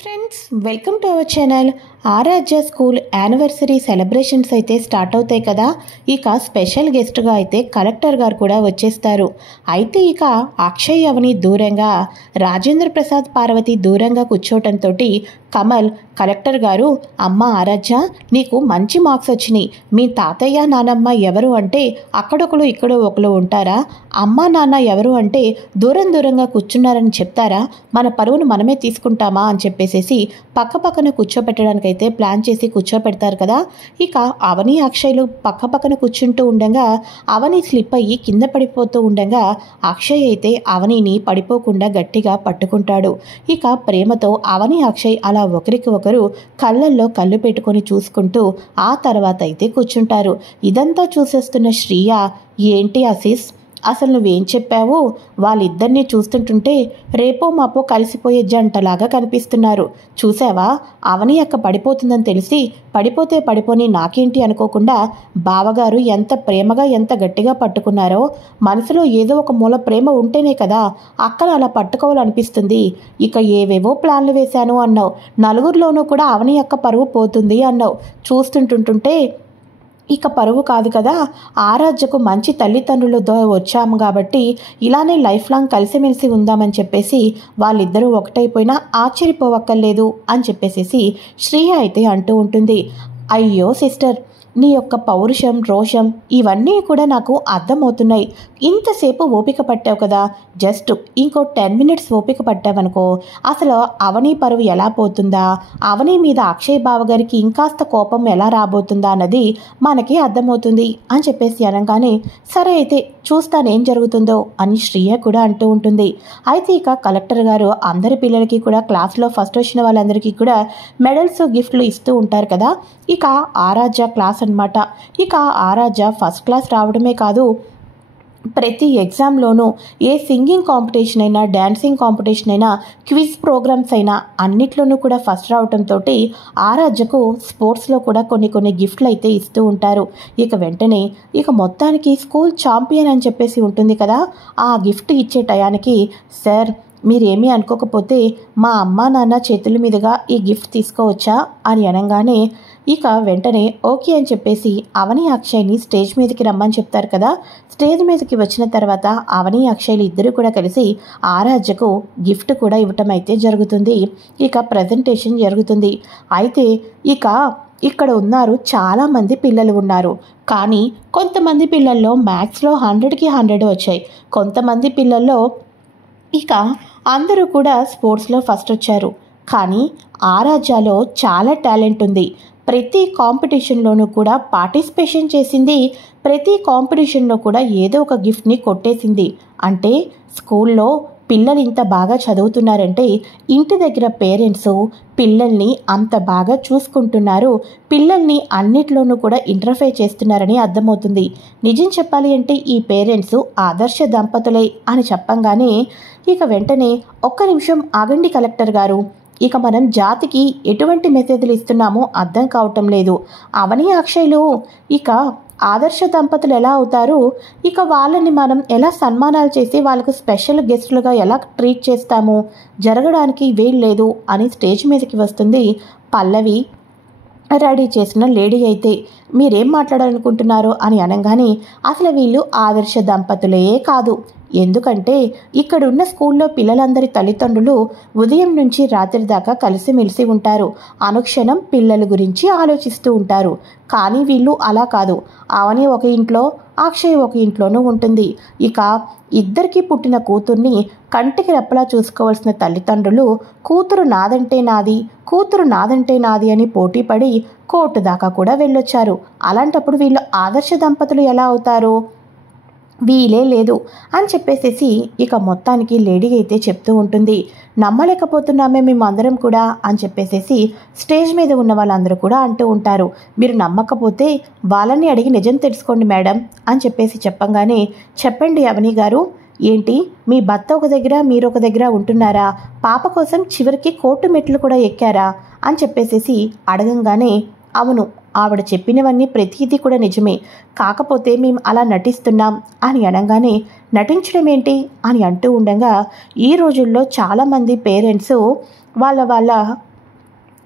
Friends, welcome to our channel. Aaradhya school anniversary celebrations అయితే start అవుతాయి కదా. ఇక స్పెషల్ గెస్ట్గా అయితే కలెక్టర్ గారు కూడా వచ్చేస్తారు. అయితే ఇక అక్షయ్ అవని దూరంగా, రాజేంద్ర ప్రసాద్ పార్వతి దూరంగా కూర్చోవటంతో కమల్ కలెక్టర్ గారు, అమ్మ ఆరాధ్య, నీకు మంచి మార్క్స్ వచ్చినాయి. మీ తాతయ్య నానమ్మ ఎవరు అంటే అక్కడొకరు ఇక్కడ ఒకరు ఉంటారా? అమ్మ నాన్న ఎవరు అంటే దూరం దూరంగా కూర్చున్నారని చెప్తారా? మన పరువును మనమే తీసుకుంటామా అని చెప్పేసి పక్క పక్కన కూర్చోపెట్టడానికైతే ప్లాన్ చేసి కూర్చోపెడతారు కదా. ఇక అవని అక్షయ్లు పక్క పక్కన కూర్చుంటూ ఉండగా అవని స్లిప్ అయ్యి కింద పడిపోతూ ఉండగా అక్షయ్ అయితే అవనిని పడిపోకుండా గట్టిగా పట్టుకుంటాడు. ఇక ప్రేమతో అవని అక్షయ్ అలా ఒకరికి ఒకరు కళ్ళల్లో కళ్ళు పెట్టుకొని చూసుకుంటూ ఆ తర్వాత అయితే కూర్చుంటారు. ఇదంతా చూసేస్తున్న శ్రీయ, ఏంటి ఆశీస్, అసలు నువ్వేం చెప్పావు? వాళ్ళిద్దరినీ చూస్తుంటుంటే రేపో మాపో కలిసిపోయే జంటలాగా కనిపిస్తున్నారు. చూసావా, అవని అక్క పడిపోతుందని తెలిసి పడిపోతే పడిపోని నాకేంటి అనుకోకుండా బావగారు ఎంత ప్రేమగా ఎంత గట్టిగా పట్టుకున్నారో. మనసులో ఏదో ఒక మూల ప్రేమ ఉంటేనే కదా అక్కను అలా పట్టుకోవాలనిపిస్తుంది. ఇక ఏవేవో ప్లాన్లు వేశాను అన్నావు. నలుగురిలోనూ కూడా అవని అక్క పరువు పోతుంది అన్నావు. చూస్తుంటుంటే ఇక పరువు కాదు కదా, ఆరాధ్యకు మంచి తల్లిదండ్రులతో వచ్చాము కాబట్టి ఇలానే లైఫ్ లాంగ్ కలిసిమెలిసి ఉందామని చెప్పేసి వాళ్ళిద్దరూ ఒకటైపోయినా ఆశ్చర్యపోవక్కర్లేదు అని చెప్పేసి శ్రీయ అయితే అంటూ ఉంటుంది. అయ్యో సిస్టర్, నీ యొక్క పౌరుషం, రోషం ఇవన్నీ కూడా నాకు అర్థమవుతున్నాయి. ఇంతసేపు ఓపిక పట్టావు కదా, జస్ట్ ఇంకో 10 minutes ఓపిక పట్టావనుకో అసలు అవని పరువు ఎలా పోతుందా, అవని మీద అక్షయ్ బావగారికి ఇంకాస్త కోపం ఎలా రాబోతుందా అన్నది మనకి అర్థమవుతుంది అని చెప్పేసి అనగానే, సరే అయితే చూస్తానేం జరుగుతుందో అని శ్రీయ కూడా అంటూ ఉంటుంది. అయితే ఇక కలెక్టర్ గారు అందరి పిల్లలకి కూడా క్లాస్లో ఫస్ట్ వచ్చిన వాళ్ళందరికీ కూడా మెడల్స్, గిఫ్ట్లు ఇస్తూ ఉంటారు కదా. ఇక ఆరాధ్య క్లాస్ అన్నమాట. ఇక ఆరాధ్య ఫస్ట్ క్లాస్ రావడమే కాదు, ప్రతి ఎగ్జామ్లోనూ ఏ సింగింగ్ కాంపిటీషన్ అయినా, డ్యాన్సింగ్ కాంపిటీషన్ అయినా, క్విజ్ ప్రోగ్రామ్స్ అయినా అన్నిట్లోనూ కూడా ఫస్ట్ రావడంతో ఆరాధ్యకు స్పోర్ట్స్లో కూడా కొన్ని గిఫ్ట్లు అయితే ఇస్తూ ఉంటారు. ఇక వెంటనే ఇక మొత్తానికి స్కూల్ ఛాంపియన్ అని చెప్పేసి ఉంటుంది కదా, ఆ గిఫ్ట్ ఇచ్చే టయానికి, సార్ మీరేమీ అనుకోకపోతే మా అమ్మ నాన్న చేతుల మీదుగా ఈ గిఫ్ట్ తీసుకోవచ్చా అని అనగానే ఇక వెంటనే ఓకే అని చెప్పేసి అవని అక్షయ్ని స్టేజ్ మీదకి రమ్మని చెప్తారు కదా. స్టేజ్ మీదకి వచ్చిన తర్వాత అవని అక్షయ్లు ఇద్దరు కూడా కలిసి ఆరాధ్యకు గిఫ్ట్ కూడా ఇవ్వటం అయితే జరుగుతుంది. ఇక ప్రజెంటేషన్ జరుగుతుంది. అయితే ఇక ఇక్కడ ఉన్నారు, చాలామంది పిల్లలు ఉన్నారు. కానీ కొంతమంది పిల్లల్లో మ్యాథ్స్లో 100కి 100 వచ్చాయి. కొంతమంది పిల్లల్లో ఇక అందరూ కూడా స్పోర్ట్స్లో ఫస్ట్ వచ్చారు. కానీ ఆరాధ్యలో చాలా టాలెంట్ ఉంది. ప్రతి కాంపిటీషన్లోనూ కూడా పార్టిసిపేషన్ చేసింది. ప్రతి కాంపిటీషన్లో కూడా ఏదో ఒక గిఫ్ట్ని కొట్టేసింది. అంటే స్కూల్లో పిల్లలు ఇంత బాగా చదువుతున్నారంటే ఇంటి దగ్గర పేరెంట్స్ పిల్లల్ని అంత బాగా చూసుకుంటున్నారు, పిల్లల్ని అన్నిట్లోనూ కూడా ఇంటర్ఫేర్ చేస్తున్నారని అర్థమవుతుంది. నిజం చెప్పాలి అంటే ఈ పేరెంట్స్ ఆదర్శ దంపతులే అని చెప్పంగానే ఇక వెంటనే ఒక్క నిమిషం ఆగండి కలెక్టర్ గారు, ఇక మనం జాతికి ఎటువంటి మెసేజ్లు ఇస్తున్నామో అర్థం కావటం లేదు. అవని అక్షయ్లు ఇక ఆదర్శ దంపతులు ఎలా అవుతారు? ఇక వాళ్ళని మనం ఎలా సన్మానాలు చేసి వాళ్ళకు స్పెషల్ గెస్టులుగా ఎలా ట్రీట్ చేస్తాము? జరగడానికి వీలు లేదు అని స్టేజ్ మీదకి వస్తుంది పల్లవి రెడీ చేసిన లేడీ అయితే. మీరేం మాట్లాడాలనుకుంటున్నారు అని అనగానే అసలు వీళ్ళు ఆదర్శ దంపతులే కాదు. ఎందుకంటే ఇక్కడున్న స్కూల్లో పిల్లలందరి తల్లిదండ్రులు ఉదయం నుంచి రాత్రి దాకా కలిసిమెలిసి ఉంటారు. అనుక్షణం పిల్లల గురించి ఆలోచిస్తూ ఉంటారు. కానీ వీళ్ళు అలా కాదు. అవని ఒక ఇంట్లో, అక్షయ్ ఒక ఇంట్లోనూ ఉంటుంది. ఇక ఇద్దరికి పుట్టిన కూతుర్ని కంటికి రెప్పలా చూసుకోవాల్సిన తల్లిదండ్రులు కూతురు నాదంటే నాది, కూతురు నాదంటే నాది అని పోటీపడి కోర్టు దాకా కూడా వెళ్ళొచ్చారు. అలాంటప్పుడు వీళ్ళు ఆదర్శ దంపతులు ఎలా అవుతారు? వీలే లేదు అని చెప్పేసేసి ఇక మొత్తానికి లేడీ అయితే చెప్తూ ఉంటుంది. నమ్మలేకపోతున్నామే మేమందరం కూడా అని చెప్పేసేసి స్టేజ్ మీద ఉన్న వాళ్ళందరూ కూడా అంటూ ఉంటారు. మీరు నమ్మకపోతే వాళ్ళని అడిగి నిజం తెలుసుకోండి మేడం అని చెప్పేసి చెప్పంగానే, చెప్పండి అవని గారు, ఏంటి మీ భర్త ఒక దగ్గర మీరు ఒక దగ్గర ఉంటున్నారా? పాప కోసం చివరికి కోర్టు మెట్లు కూడా ఎక్కారా అని చెప్పేసేసి అడగంగానే, అవును ఆవిడ చెప్పినవన్నీ ప్రతిదీ కూడా నిజమే, కాకపోతే మేము అలా నటిస్తున్నాం అని అనగానే నటించడం ఏంటి అని అంటూ ఉండగా ఈ రోజుల్లో చాలామంది పేరెంట్స్ వాళ్ళ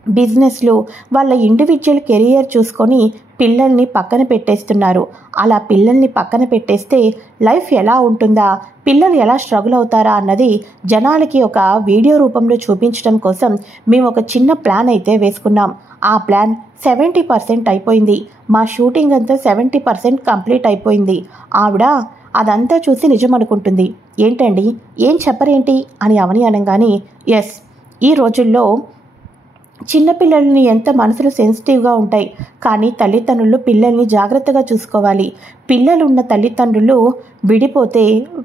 బిజినెస్లు వాళ్ళ ఇండివిజువల్ కెరియర్ చూసుకొని పిల్లల్ని పక్కన పెట్టేస్తున్నారు. అలా పిల్లల్ని పక్కన పెట్టేస్తే లైఫ్ ఎలా ఉంటుందా, పిల్లలు ఎలా స్ట్రగుల్ అవుతారా అన్నది జనాలకి ఒక వీడియో రూపంలో చూపించడం కోసం మేము ఒక చిన్న ప్లాన్ అయితే వేసుకున్నాం. ఆ ప్లాన్ 70% అయిపోయింది. మా షూటింగ్ అంతా 70% కంప్లీట్ అయిపోయింది. ఆవిడ అదంతా చూసి నిజం అనుకుంటుంది. ఏంటండి, ఏం చెప్పరేంటి అని అవని అనగానే, ఎస్, ఈ రోజుల్లో చిన్నపిల్లల్ని ఎంత మనసులు సెన్సిటివ్గా ఉంటాయి, కానీ తల్లిదండ్రులు పిల్లల్ని జాగ్రత్తగా చూసుకోవాలి. పిల్లలున్న తల్లిదండ్రులు విడిపోతే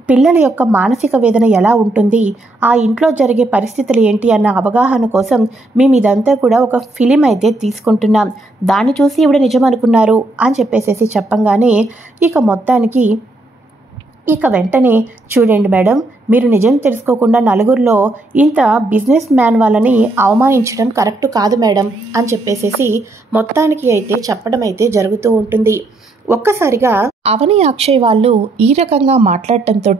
పిల్లల యొక్క మానసిక వేదన ఎలా ఉంటుంది, ఆ ఇంట్లో జరిగే పరిస్థితులు ఏంటి అన్న అవగాహన కోసం మేము ఇదంతా కూడా ఒక ఫిలిం అయితే తీసుకుంటున్నాం. దాన్ని చూసి ఇవిడ నిజం అనుకున్నారు అని చెప్పేసేసి చెప్పంగానే ఇక వెంటనే చూడండి మేడం, మీరు నిజం తెలుసుకోకుండా నలుగురిలో ఇంత బిజినెస్ మ్యాన్ వాళ్ళని అవమానించడం కరెక్ట్ కాదు మేడం అని చెప్పేసేసి మొత్తానికి అయితే చెప్పడం అయితే జరుగుతూ ఉంటుంది. ఒక్కసారిగా అవని అక్షయ్ వాళ్ళు ఈ రకంగా మాట్లాడటంతో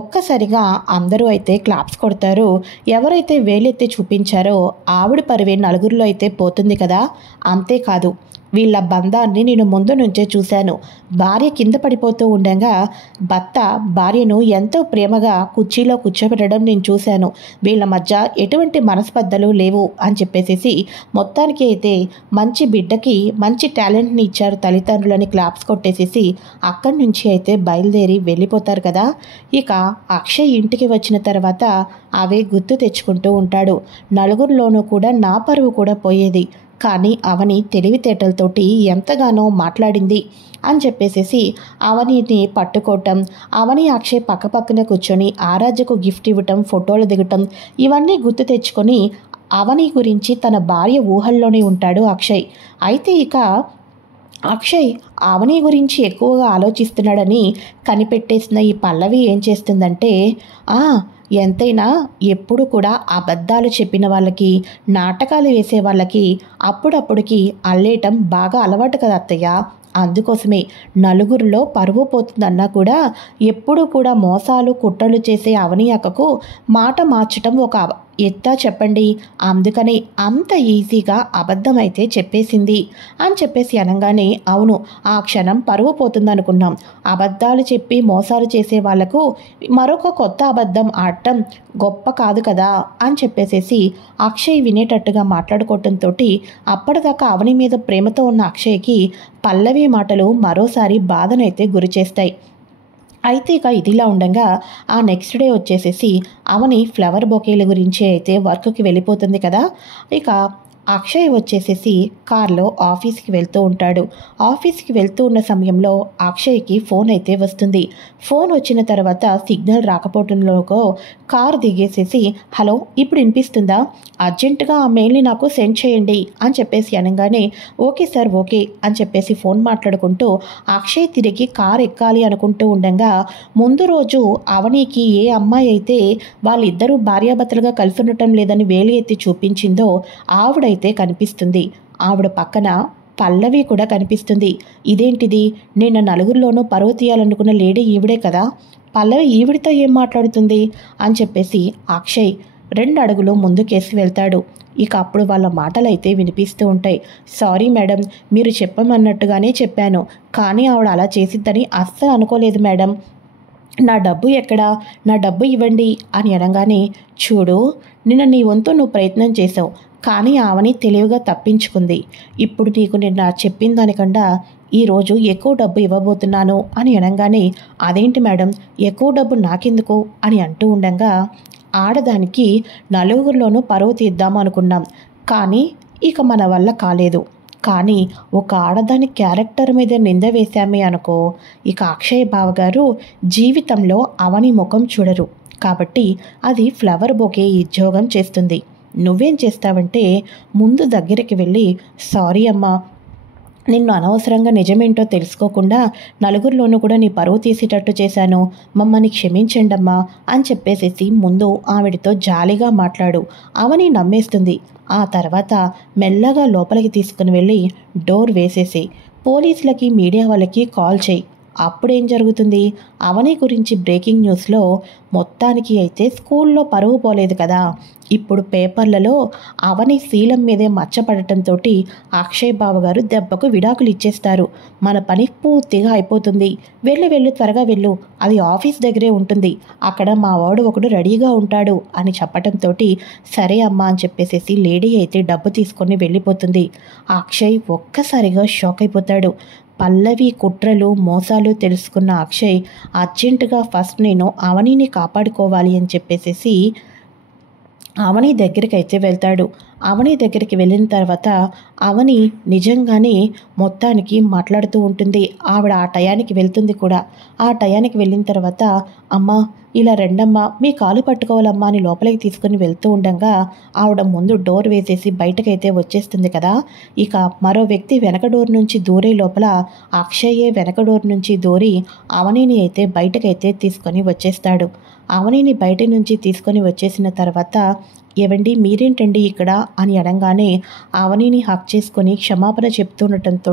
ఒక్కసారిగా అందరూ అయితే క్లాప్స్ కొడతారు. ఎవరైతే వేలెత్తి చూపించారో ఆవిడ పరువే నలుగురిలో అయితే పోతుంది కదా. అంతేకాదు, వీళ్ళ బంధాన్ని నేను ముందు నుంచే చూశాను. భార్య కింద పడిపోతూ ఉండగా భర్త భార్యను ఎంతో ప్రేమగా కుర్చీలో కూర్చోబెట్టడం నేను చూశాను. వీళ్ళ మధ్య ఎటువంటి మనస్పర్ధలు లేవు అని చెప్పేసి మొత్తానికి అయితే మంచి బిడ్డకి మంచి టాలెంట్ని ఇచ్చారు తల్లిదండ్రులని క్లాప్స్ కొట్టేసేసి అక్కడి నుంచి అయితే బయలుదేరి వెళ్ళిపోతారు కదా. ఇక అక్షయ్ ఇంటికి వచ్చిన తర్వాత అవే గుర్తు తెచ్చుకుంటూ ఉంటాడు. నలుగురిలోనూ కూడా నా పరువు కూడా పోయేది, కానీ అవని తెలివితేటలతోటి ఎంతగానో మాట్లాడింది అని చెప్పేసేసి అవనిని పట్టుకోవటం, అవని అక్షయ్ పక్కపక్కనే కూర్చొని ఆరాధ్యకు గిఫ్ట్ ఇవ్వటం, ఫోటోలు దిగటం, ఇవన్నీ గుర్తు తెచ్చుకొని అవని గురించి తన భార్య ఊహల్లోనే ఉంటాడు అక్షయ్. అయితే ఇక అక్షయ్ అవని గురించి ఎక్కువగా ఆలోచిస్తున్నాడని కనిపెట్టేసిన ఈ పల్లవి ఏం చేస్తుందంటే, ఎంతైనా ఎప్పుడు కూడా అబద్ధాలు చెప్పిన వాళ్ళకి, నాటకాలు వేసే వాళ్ళకి అప్పుడప్పుడుకి అల్లేయటం బాగా అలవాటు కదా అత్తయ్య. అందుకోసమే నలుగురిలో పరువు పోతుందన్నా కూడా ఎప్పుడూ కూడా మోసాలు కుట్రలు చేసే అవని అక్కకు మాట మార్చటం ఒక ఎత్తా చెప్పండి. అందుకని అంత ఈజీగా అబద్ధమైతే చెప్పేసింది అని చెప్పేసి అనగానే, అవును, ఆ క్షణం పరువు పోతుందనుకున్నాం. అబద్ధాలు చెప్పి మోసాలు చేసే వాళ్లకు మరొక కొత్త అబద్ధం ఆడటం గొప్ప కాదు కదా అని చెప్పేసేసి అక్షయ్ వినేటట్టుగా మాట్లాడుకోవటంతో అప్పటిదాకా అవని మీద ప్రేమతో ఉన్న అక్షయ్కి పల్లవి మాటలు మరోసారి బాధనైతే గురి చేస్తాయి. అయితే ఇక ఇదిలా ఉండగా ఆ నెక్స్ట్ డే వచ్చేసేసి అవని ఫ్లవర్ బొకేల గురించి అయితే వర్క్కి వెళ్ళిపోతుంది కదా. ఇక అక్షయ్ వచ్చేసేసి కార్లో ఆఫీస్కి వెళ్తూ ఉంటాడు. ఆఫీస్కి వెళ్తూ ఉన్న సమయంలో అక్షయ్కి ఫోన్ అయితే వస్తుంది. ఫోన్ వచ్చిన తర్వాత సిగ్నల్ రాకపోవడంలో కారు దిగేసేసి, హలో, ఇప్పుడు వినిపిస్తుందా, అర్జెంటుగా ఆ మెయిల్ని నాకు సెండ్ చేయండి అని చెప్పేసి అనగానే, ఓకే సార్, ఓకే అని చెప్పేసి ఫోన్ మాట్లాడుకుంటూ అక్షయ్ తిరిగి కారు ఎక్కాలి అనుకుంటూ ఉండగా ముందు రోజు అవనికి ఏ అమ్మాయి అయితే వాళ్ళిద్దరూ భార్యాభర్తలుగా కలిసి ఉండటం లేదని వేలు ఎత్తి చూపించిందో ఆవిడైతే కనిపిస్తుంది. ఆవిడ పక్కన పల్లవి కూడా కనిపిస్తుంది. ఇదేంటిది, నేను నలుగురిలోనూ పరువు తీయాలనుకున్న లేడీ ఈవిడే కదా, పల్లవి ఈవిడితో ఏం మాట్లాడుతుంది అని చెప్పేసి అక్షయ్ 2 అడుగులు ముందుకేసి వెళ్తాడు. ఇక అప్పుడు వాళ్ళ మాటలైతే వినిపిస్తూ ఉంటాయి. సారీ మేడం, మీరు చెప్పమన్నట్టుగానే చెప్పాను, కానీ ఆవిడ అలా చేసిద్దని అస్సలు అనుకోలేదు మేడం. నా డబ్బు ఎక్కడా, నా డబ్బు ఇవ్వండి అని అనగానే, చూడు, నిన్న నీ వంతు నువ్వు ప్రయత్నం చేసావు, కానీ ఆమెని తెలివిగా తప్పించుకుంది. ఇప్పుడు నీకు నిన్న చెప్పిన దానికన్నా ఈరోజు ఎక్కువ డబ్బు ఇవ్వబోతున్నాను అని అనగానే, అదేంటి మేడం, ఎక్కువ డబ్బు నాకెందుకు అని అంటూ ఉండగా, ఆడదానికి నలుగురిలోనూ పరువు తీద్దాం అనుకున్నాం, కానీ ఇక మన వల్ల కాలేదు. కానీ ఒక ఆడదాని క్యారెక్టర్ మీద నింద వేశామే అనుకో, ఇక అక్షయ్ బావగారు జీవితంలో అవని ముఖం చూడరు. కాబట్టి అది ఫ్లవర్ బొకే ఉద్యోగం చేస్తుంది. నువ్వేం చేస్తావంటే ముందు దగ్గరికి వెళ్ళి, సారీ అమ్మా, నిన్ను అనవసరంగా నిజమేంటో తెలుసుకోకుండా నలుగురిలోనూ కూడా నీ పరువు తీసేటట్టు చేశాను, మమ్మల్ని క్షమించండమ్మా అని చెప్పేసేసి ముందు ఆవిడతో జాలిగా మాట్లాడు. అవని నమ్మేస్తుంది. ఆ తర్వాత మెల్లగా లోపలికి తీసుకుని వెళ్ళి డోర్ వేసేసి పోలీసులకి మీడియా వాళ్ళకి కాల్ చేయి. అప్పుడేం జరుగుతుంది? అవని గురించి బ్రేకింగ్ న్యూస్లో మొత్తానికి అయితే స్కూల్లో పరువు పోలేదు కదా, ఇప్పుడు పేపర్లలో అవని శీలం మీదే మచ్చపడటంతో అక్షయ్ బావ గారు దెబ్బకు విడాకులు ఇచ్చేస్తారు. మన పని పూర్తిగా అయిపోతుంది. వెళ్ళు త్వరగా వెళ్ళు, అది ఆఫీస్ దగ్గరే ఉంటుంది, అక్కడ మా వాడు ఒకడు రెడీగా ఉంటాడు అని చెప్పటంతో సరే అమ్మా అని చెప్పేసేసి లేడీ అయితే డబ్బు తీసుకొని వెళ్ళిపోతుంది. అక్షయ్ ఒక్కసారిగా షాక్ అయిపోతాడు. పల్లవి కుట్రలు మోసాలు తెలుసుకున్న అక్షయ్ అర్జెంటుగా ఫస్ట్ నేను అవనిని కాపాడుకోవాలి అని చెప్పేసేసి అవని దగ్గరికి అయితే వెళ్తాడు. అవని దగ్గరికి వెళ్ళిన తర్వాత అవని నిజంగానే మొత్తానికి మాట్లాడుతూ ఉంటుంది. ఆవిడ ఆ టయానికి వెళ్తుంది కూడా. ఆ టయానికి వెళ్ళిన తర్వాత అమ్మ ఇలా రెండమ్మా, మీ కాలు పట్టుకోవాలమ్మా అని లోపలికి తీసుకుని వెళ్తూ ఉండగా ఆవిడ ముందు డోర్ వేసేసి బయటకైతే వచ్చేస్తుంది కదా. ఇక మరో వ్యక్తి వెనక డోర్ నుంచి దూరే లోపల అక్షయ్యే వెనక డోర్ నుంచి దూరి అవనిని అయితే బయటకైతే తీసుకొని వచ్చేస్తాడు. అవనిని బయట నుంచి తీసుకొని వచ్చేసిన తర్వాత ఏవండి మీరేంటండి ఇక్కడ అని అనగానే అవనిని హక్ చేసుకొని క్షమాపణ చెప్తుండటంతో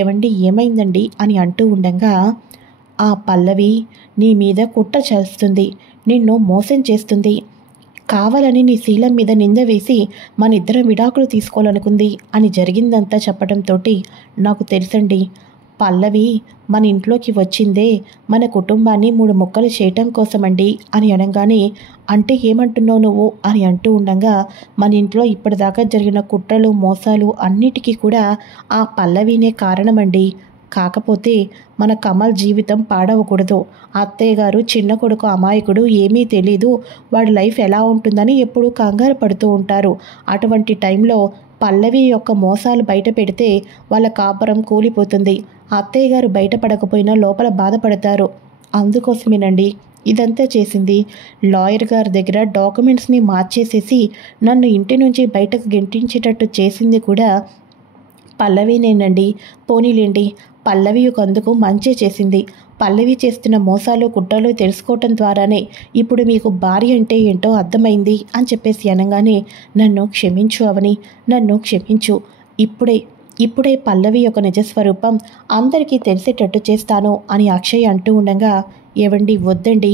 ఏవండి ఏమైందండి అని అంటూ ఉండగా ఆ పల్లవి నీ మీద కుట్ర చేస్తుంది, నిన్ను మోసం చేస్తుంది, కావాలని నీ శీలం మీద నింద వేసి మన ఇద్దరం విడాకులు తీసుకోవాలనుకుంది అని జరిగిందంతా చెప్పడంతో నాకు తెలుసండి, పల్లవి మన ఇంట్లోకి వచ్చిందే మన కుటుంబాన్ని 3 ముక్కలు చేయటం కోసమండి అని అనగానే అంటే ఏమంటున్నావు నువ్వు అని అంటూ ఉండగా మన ఇంట్లో ఇప్పటిదాకా జరిగిన కుట్రలు మోసాలు అన్నిటికీ కూడా ఆ పల్లవినే కారణమండి. కాకపోతే మన కమల్ జీవితం పాడవకూడదు. అత్తయ్య గారు చిన్న కొడుకు అమాయకుడు, ఏమీ తెలీదు, వాడి లైఫ్ ఎలా ఉంటుందని ఎప్పుడూ కంగారు పడుతూ ఉంటారు. అటువంటి టైంలో పల్లవి యొక్క మోసాలు బయట పెడితే వాళ్ళ కాపురం కూలిపోతుంది. అత్తయ్య గారు బయటపడకపోయినా లోపల బాధపడతారు. అందుకోసమేనండి ఇదంతా చేసింది. లాయర్ గారి దగ్గర డాక్యుమెంట్స్ని మార్చేసేసి నన్ను ఇంటి నుంచి బయటకు గెంటించేటట్టు చేసింది కూడా పల్లవినేనండి. పోనీలేండి, పల్లవి ఒకందుకు మంచి చేసింది. పల్లవి చేస్తున్న మోసాలు కుట్రలు తెలుసుకోవటం ద్వారానే ఇప్పుడు మీకు భార్య అంటే ఏంటో అర్థమైంది అని చెప్పేసి అనగానే నన్ను క్షమించు అవని, నన్ను క్షమించు, ఇప్పుడే పల్లవి యొక్క నిజస్వరూపం అందరికీ తెలిసేటట్టు చేస్తాను అని అక్షయ్ అంటూ ఉండగా ఏవండి వద్దండి,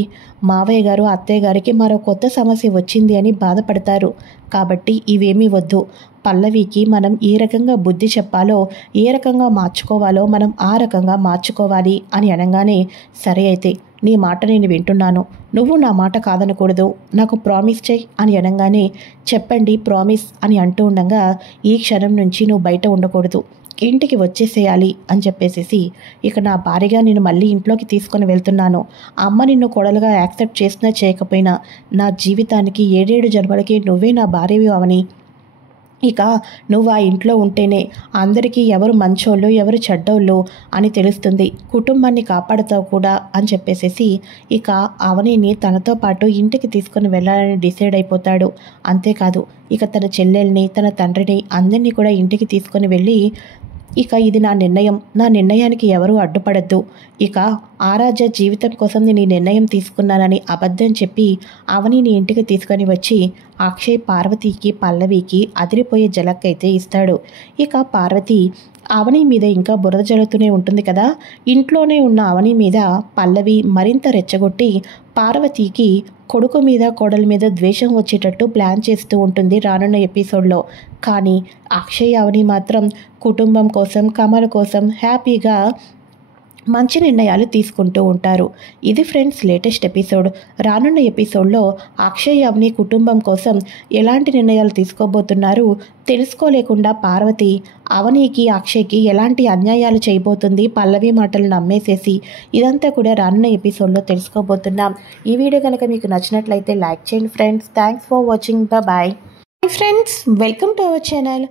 మావయ్య గారు అత్తయ్య గారికి మరో కొత్త సమస్య వచ్చింది అని బాధపడతారు, కాబట్టి ఇవేమీ వద్దు. పల్లవికి మనం ఏ రకంగా బుద్ధి చెప్పాలో ఏ రకంగా మార్చుకోవాలో మనం ఆ రకంగా మార్చుకోవాలి అని అనగానే సరే అయితే నీ మాట నేను వింటున్నాను, నువ్వు నా మాట కాదనకూడదు, నాకు ప్రామిస్ చెయ్యి అని అనగానే చెప్పండి ప్రామిస్ అని అంటూ ఉండగా ఈ క్షణం నుంచి నువ్వు బయట ఉండకూడదు, ఇంటికి వచ్చేసేయాలి అని చెప్పేసేసి ఇక నా భార్యగా నేను మళ్ళీ ఇంట్లోకి తీసుకొని వెళ్తున్నాను. అమ్మ నిన్ను కోడలుగా యాక్సెప్ట్ చేసినా చేయకపోయినా నా జీవితానికి 7 జన్మలకి నువ్వే నా భార్యవి అవని. ఇక నువ్వు ఆ ఇంట్లో ఉంటేనే అందరికీ ఎవరు మంచోళ్ళు ఎవరు చెడ్డోళ్ళు అని తెలుస్తుంది, కుటుంబాన్ని కాపాడుతావు కూడా అని చెప్పేసేసి ఇక అవనిని తనతో పాటు ఇంటికి తీసుకొని వెళ్ళాలని డిసైడ్ అయిపోతాడు. అంతేకాదు ఇక తన చెల్లెల్ని తన తండ్రిని అందరినీ కూడా ఇంటికి తీసుకొని వెళ్ళి ఇక ఇది నా నిర్ణయం, నా నిర్ణయానికి ఎవరూ అడ్డుపడద్దు, ఇక ఆరాధ్య జీవితం కోసం నేను ఈ నిర్ణయం తీసుకున్నానని అబద్ధం చెప్పి అవనిని ఇంటికి తీసుకొని వచ్చి అక్షయ్ పార్వతికి పల్లవికి అదిరిపోయే జలక్కైతే ఇస్తాడు. ఇక పార్వతి అవని మీద ఇంకా బురద జల్లుతూనే ఉంటుంది కదా. ఇంట్లోనే ఉన్న అవని మీద పల్లవి మరింత రెచ్చగొట్టి పార్వతికి కొడుకు మీద కోడలి మీద ద్వేషం వచ్చేటట్టు ప్లాన్ చేస్తూ ఉంటుంది రానున్న ఎపిసోడ్లో. కానీ అక్షయ్ అవని మాత్రం కుటుంబం కోసం కమల కోసం హ్యాపీగా మంచి నిర్ణయాలు తీసుకుంటూ ఉంటారు. ఇది ఫ్రెండ్స్ లేటెస్ట్ ఎపిసోడ్. రానున్న ఎపిసోడ్లో అక్షయ్ అవని కుటుంబం కోసం ఎలాంటి నిర్ణయాలు తీసుకోబోతున్నారు, తెలుసుకోలేకుండా పార్వతి అవనికి అక్షయ్కి ఎలాంటి అన్యాయాలు చేయబోతుంది పల్లవి మాటలు నమ్మేసేసి, ఇదంతా కూడా రానున్న ఎపిసోడ్లో తెలుసుకోబోతున్నాం. ఈ వీడియో కనుక మీకు నచ్చినట్లయితే లైక్ చేయండి friends. Thanks for watching. Bye friends, welcome to our channel.